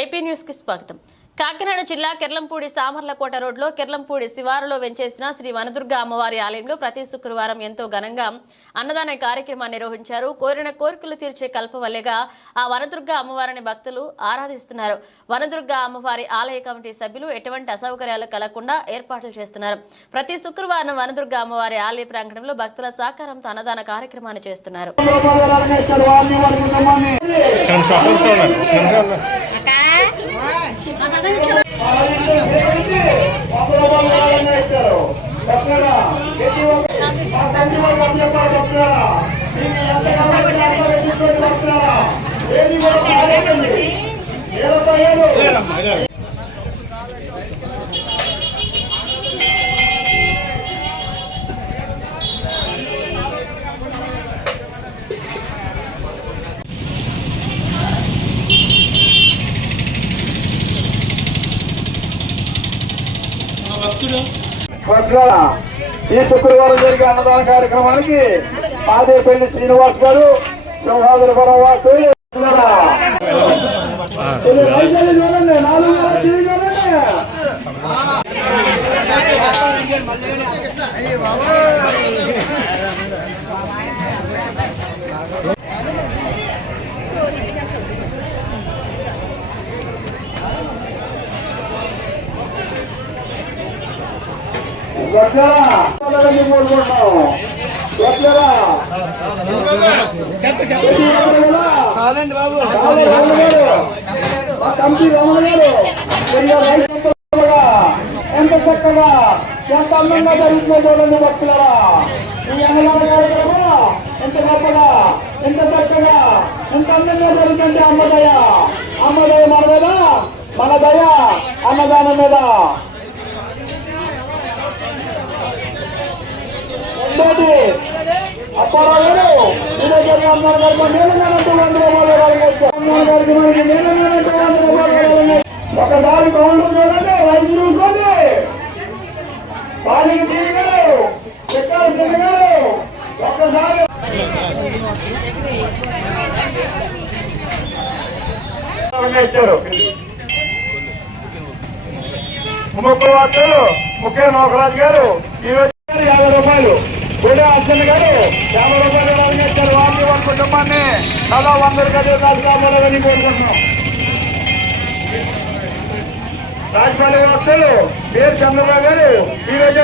AP news కి స్వాగతం. కాకినాడ జిల్లా కెర్లంపూడి సామర్లకోట రోడ్లో కెర్లంపూడి శివారులో వెంచేసిన శ్రీ వనదుర్గ అమ్మవారి ఆలయంలో ప్రతి శుక్రవారం ఎంతో ఘనంగా అన్నదాన కార్యక్రమాన్ని నిర్వహించారు. కోరిన కోరికలు తీర్చే కల్పవల్లిగా ఆ వనదుర్గ అమ్మవారిని భక్తులు ఆరాధిస్తున్నారు. వనదుర్గ అమ్మవారి ఆలయ కమిటీ సభ్యులు ఎటువంటి అసౌకర్యాలు కలగకుండా ఏర్పాట్లు చేస్తున్నారు. ప్రతి శుక్రవారం వనదుర్గ అమ్మవారి ఆలయ ప్రాంగణంలో భక్తుల సహకారంతో అన్నదాన కార్యక్రమాన్ని చేస్తున్నారు. ఈ శుక్రవారం జరిగే అన్నదాన కార్యక్రమానికి మాదేపల్లి శ్రీనివాస్ గారు, సింహాద్రిపురం వాసు ఎంత చక్కగా ఎంత అందంగా జరుగుతుందో చూడండి భక్తులరా. ఈ అన్నదాన కార్యక్రమం ఎంత గొప్పగా ఎంత చక్కగా ఎంత అందంగా జరుగుతుంటే అమ్మదయ అమ్మదయ మన మీద, మన దయ అన్నదానం మీద. అప్పారావు గారు ఒకసారి కౌంటర్ చూడండి, 5 చూసుకోండి. పాలికి తీయగారు చెక్కలు తిరగారు ఒక్కసారి ఇచ్చారు. ముఖ్య నౌకరాజు గారు 50 రూపాయలు, కూడా అర్చన గారు 50 రూపాయలు ఇచ్చారు. వారిని వారి కుటుంబాన్ని తలా 100 గదులు కాల్చుకోవాలని కోరుకుంటున్నాం. రాజపాలి వస్తారు పేరు చంద్రబాబు గారు ఈ రోజు